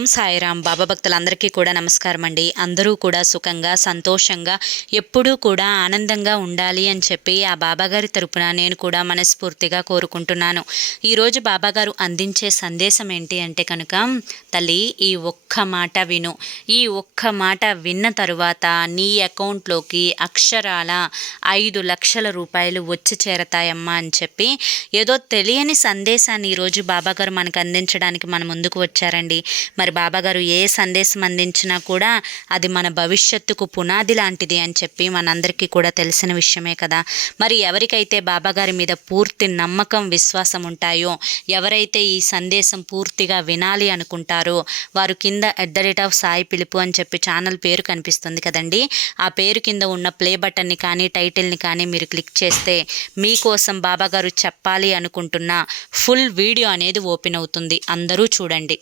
ఓం సాయిరామ్. బాబా భక్తులందరికీ కూడా నమస్కారం అండి. అందరూ కూడా సుఖంగా సంతోషంగా ఎప్పుడూ కూడా ఆనందంగా ఉండాలి అని చెప్పి ఆ బాబాగారి తరపున నేను కూడా మనస్ఫూర్తిగా కోరుకుంటున్నాను. ఈరోజు బాబాగారు అందించే సందేశం ఏంటి అంటే కనుక, తల్లి ఈ ఒక్క మాట విను. ఈ ఒక్క మాట విన్న తరువాత నీ అకౌంట్లోకి అక్షరాల 5 లక్షల రూపాయలు వచ్చి చేరతాయమ్మా అని చెప్పి ఏదో తెలియని సందేశాన్ని ఈరోజు బాబాగారు మనకు అందించడానికి మన ముందుకు వచ్చారండి. మరి బాబాగారు ఏ సందేశం అందించినా కూడా అది మన భవిష్యత్తుకు పునాది లాంటిది అని చెప్పి మనందరికీ కూడా తెలిసిన విషయమే కదా. మరి ఎవరికైతే బాబాగారి మీద పూర్తి నమ్మకం విశ్వాసం ఉంటాయో, ఎవరైతే ఈ సందేశం పూర్తిగా వినాలి అనుకుంటారో వారు కింద @సాయి పిలుపు అని చెప్పి ఛానల్ పేరు కనిపిస్తుంది కదండి. ఆ పేరు కింద ఉన్న ప్లే బటన్ని కానీ టైటిల్ని కానీ మీరు క్లిక్ చేస్తే మీకోసం బాబాగారు చెప్పాలి అనుకుంటున్న ఫుల్ వీడియో అనేది ఓపెన్ అవుతుంది. అందరూ చూడండి.